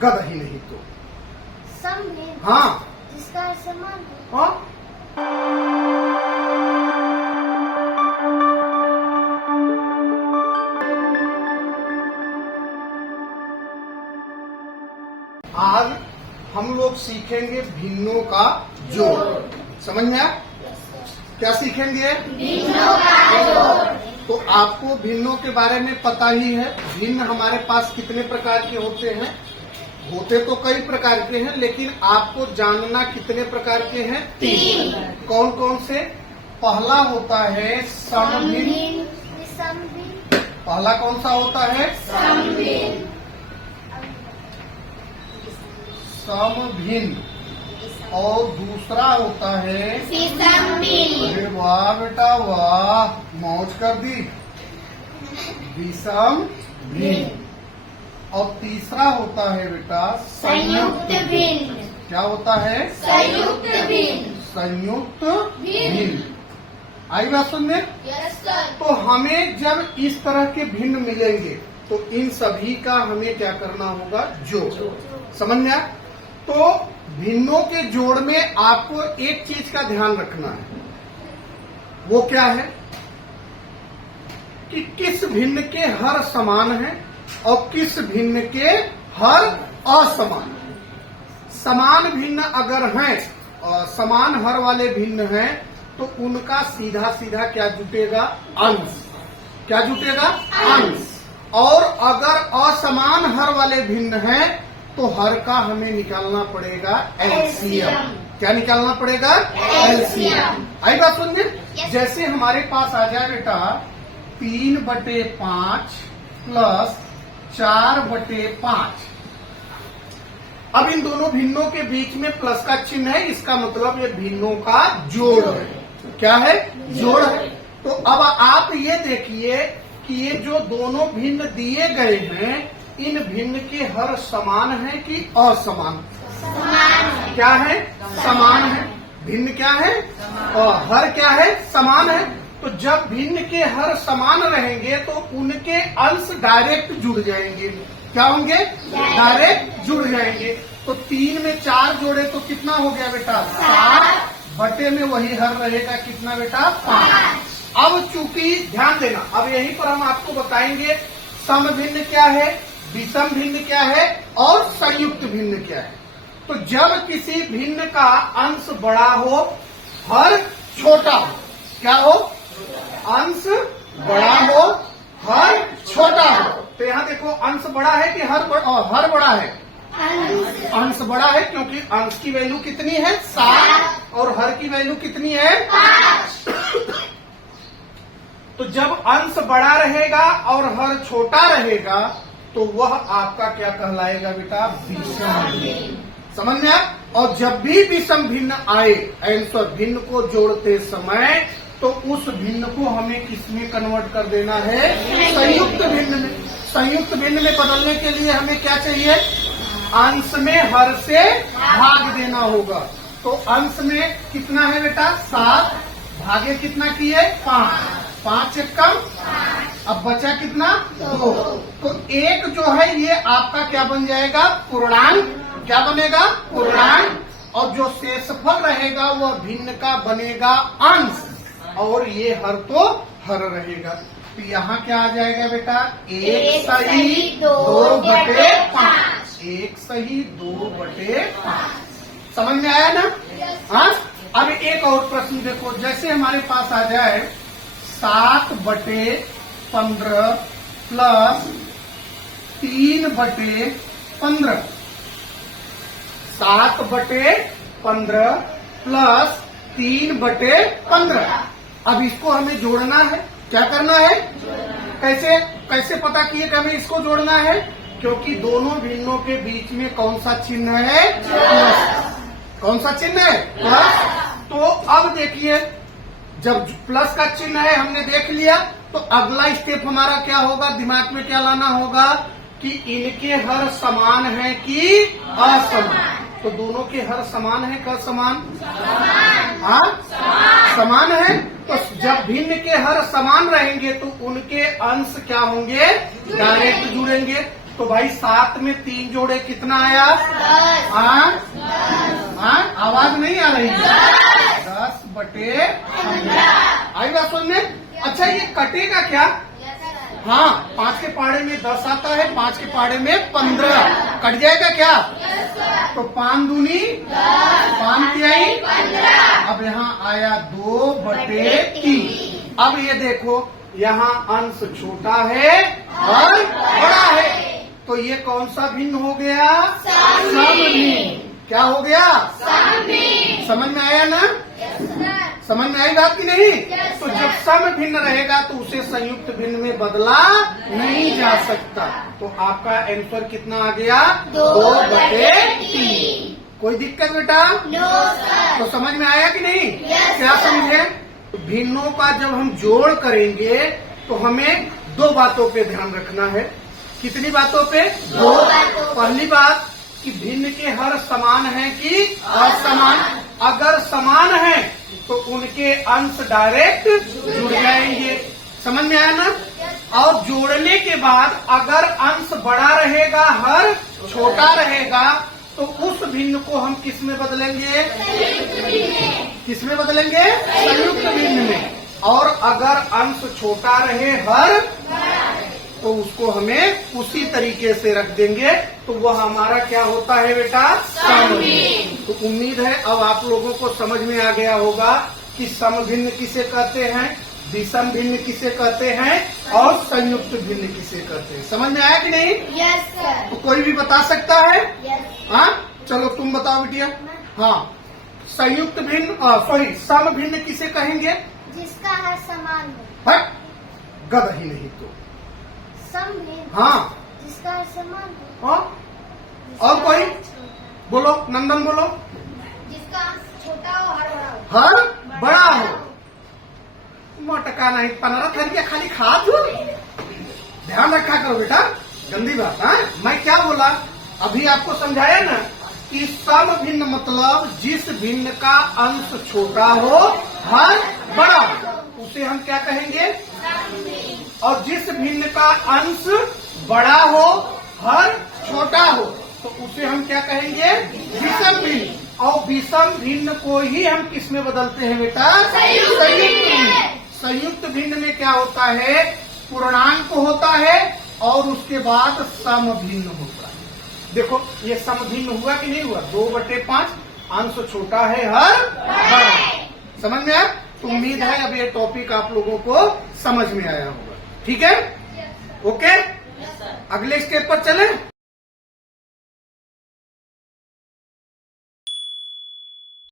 गद ही नहीं तो। समभिन्न हाँ जिसका समान है। हाँ आज हम लोग सीखेंगे भिन्नों का जोड़। समझ में आया? क्या सीखेंगे? भिन्नों का जोड़। तो आपको भिन्नों के बारे में पता ही है। भिन्न हमारे पास कितने प्रकार के होते हैं? होते तो कई प्रकार के हैं, लेकिन आपको जानना कितने प्रकार के हैं? 3। कौन कौन से? पहला होता है समभिन्न। समभिन्न पहला कौन सा होता है? समभिन्न समभिन्न। और दूसरा होता है विषमभिन्न। अरे वाह बेटा वाह, मौज कर दी। विषम भिन्न। और तीसरा होता है बेटा संयुक्त भिन्न। क्या होता है? संयुक्त भिन्न। संयुक्त भिन्न। आई बात सुनने? Yes sir. तो हमें जब इस तरह के भिन्न मिलेंगे तो इन सभी का हमें क्या करना होगा? जोड़। समझ में आया? तो भिन्नों के जोड़ में आपको एक चीज का ध्यान रखना है। वो क्या है कि किस भिन्न के हर समान है और किस भिन्न के हर असमान है। समान भिन्न अगर हैं और समान हर वाले भिन्न हैं तो उनका सीधा सीधा क्या जुटेगा? अंश। क्या जुटेगा? अंश। और अगर असमान हर वाले भिन्न हैं तो हर का हमें निकालना पड़ेगा एलसीएम। क्या निकालना पड़ेगा? एलसीएम। आई बात सुन में? जैसे हमारे पास आ जाए बेटा 3/5 प्लस 4/5। अब इन दोनों भिन्नों के बीच में प्लस का चिन्ह है, इसका मतलब ये भिन्नों का जोड़ है। क्या है? जोड़ है। तो अब आप ये देखिए कि ये जो दोनों भिन्न दिए गए हैं, इन भिन्न के हर समान है कि असमान? समान है। क्या है? समान है। भिन्न क्या है? और हर क्या है? समान है। तो जब भिन्न के हर समान रहेंगे तो उनके अंश डायरेक्ट जुड़ जाएंगे। क्या होंगे? डायरेक्ट जुड़ जाएंगे। तो 3 में 4 जोड़े तो कितना हो गया बेटा? 7 बटे में वही हर रहेगा कितना बेटा? 5। अब चूंकि ध्यान देना, अब यहीं पर हम आपको बताएंगे समभिन्न क्या है, विषम भिन्न क्या है और संयुक्त भिन्न क्या है। तो जब किसी भिन्न का अंश बड़ा हो, हर छोटा हो, क्या हो? अंश बड़ा हो, हर छोटा हो। तो यहाँ देखो अंश बड़ा है कि हर बड़ा है? अंश बड़ा है, क्योंकि अंश की वैल्यू कितनी है? 7 और हर की वैल्यू कितनी है? 5। तो जब अंश बड़ा रहेगा और हर छोटा रहेगा तो वह आपका क्या कहलाएगा बेटा? विषम भिन्न। समझ में आया? और जब भी विषम भिन्न आए आंसर भिन्न को जोड़ते समय तो उस भिन्न को हमें किसमें कन्वर्ट कर देना है? संयुक्त भिन्न में। संयुक्त भिन्न में बदलने के लिए हमें क्या चाहिए? अंश में हर से भाग देना होगा। तो अंश में कितना है बेटा? 7 भागे कितना किए? 5। 5 कम, अब बचा कितना? 2। तो 1 जो है ये आपका क्या बन जाएगा? पूर्णांक। क्या बनेगा? पूर्णांक। और जो शेषफल रहेगा वह भिन्न का बनेगा अंश, और ये हर तो हर रहेगा। तो यहाँ क्या आ जाएगा बेटा? 1 सही 2/5। 1 सही 2/5। समझ में आया ना? हाँ। अब एक और प्रश्न देखो, जैसे हमारे पास आ जाए 7/15 प्लस 3/15। 7/15 प्लस 3/15। अब इसको हमें जोड़ना है। क्या करना है? कैसे कैसे पता किए कि हमें इसको जोड़ना है? क्योंकि दोनों भिन्नों के बीच में कौन सा चिन्ह है? प्लस। कौन सा चिन्ह है? प्लस। तो अब देखिए, जब प्लस का चिन्ह है हमने देख लिया, तो अगला स्टेप हमारा क्या होगा? दिमाग में क्या लाना होगा कि इनके हर समान है कि असमान। तो दोनों के हर समान है का समान? हाँ, समान है। तो जब भिन्न के हर समान रहेंगे तो उनके अंश क्या होंगे? डायरेक्ट जुड़ेंगे। तो भाई 7 में 3 जोड़े कितना आया? 10 हाँ, आवाज नहीं आ रही? 10/15 आई बात समझ में? अच्छा, ये कटेगा क्या? हाँ, 5 के पहाड़े में 10 आता है, 5 के पहाड़े में 15 कट जाएगा क्या? तो 5 दूनी 5 तिहाई 15। अब यहाँ आया 2/3। अब ये देखो, यहाँ अंश छोटा है और बड़ा है, तो ये कौन सा भिन्न हो गया? समभिन्न। क्या हो गया? समझ में आया ना? समझ में आई बात की नहीं? तो जब सम भिन्न रहेगा तो उसे संयुक्त भिन्न में बदला नहीं जा सकता। तो आपका आंसर कितना आ गया? 2/3। कोई दिक्कत बेटा? No sir. तो समझ में आया कि नहीं? Yes, क्या sir. समझे? भिन्नों का जब हम जोड़ करेंगे तो हमें 2 बातों पे ध्यान रखना है। कितनी बातों पे? 2 बातों पे। पहली बात कि भिन्न के हर समान है कि असमान। अगर समान है तो उनके अंश डायरेक्ट जुड़ जाएंगे। समझ में आया ना? और जोड़ने के बाद अगर अंश बड़ा रहेगा, हर छोटा रहेगा, तो उस भिन्न को हम किस में बदलेंगे? किस में बदलेंगे? संयुक्त भिन्न में। और अगर अंश छोटा रहे, हर, तो उसको हमें उसी तरीके से रख देंगे, तो वह हमारा क्या होता है बेटा? समभिन्न। तो उम्मीद है अब आप लोगों को समझ में आ गया होगा कि समभिन्न किसे कहते हैं, विषम भिन्न किसे कहते हैं और संयुक्त भिन्न किसे कहते हैं। समझ में आया कि नहीं? Yes sir. तो कोई भी बता सकता है? यस। हाँ, चलो तुम बताओ बिटिया। हाँ, संयुक्त भिन्न, सॉरी, सम भिन्न किसे कहेंगे? जिसका हर समान हो। हट, गध ही नहीं तो। समभिन्न। हाँ, जिसका हर समान हो। और कोई? बोलो, नंदन बोलो। जिसका अंश छोटा हो, हर बड़ा हो। हर बड़ा हो। मोटका नहीं, 15 थरिया खाली खा दो। ध्यान रखा करो बेटा, गंदी बात। हाँ, मैं क्या बोला अभी आपको समझाया ना कि सम भिन्न मतलब जिस भिन्न का अंश छोटा हो, हर बड़ा हो, उसे हम क्या कहेंगे? और जिस भिन्न का अंश बड़ा हो, हर छोटा हो, तो उसे हम क्या कहेंगे? विषम भिन्न। और विषम भिन्न को ही हम किस में बदलते हैं बेटा? संयुक्त भिन्न। संयुक्त भिन्न में क्या होता है? पूर्णांक होता है और उसके बाद सम भिन्न होता है। देखो, ये सम भिन्न हुआ कि नहीं हुआ? 2/5, अंश छोटा है, हर बड़ा। समझ में आया? तो उम्मीद है अब ये टॉपिक आप लोगों को समझ में आया होगा। ठीक है? ओके, अगले स्टेप पर चले।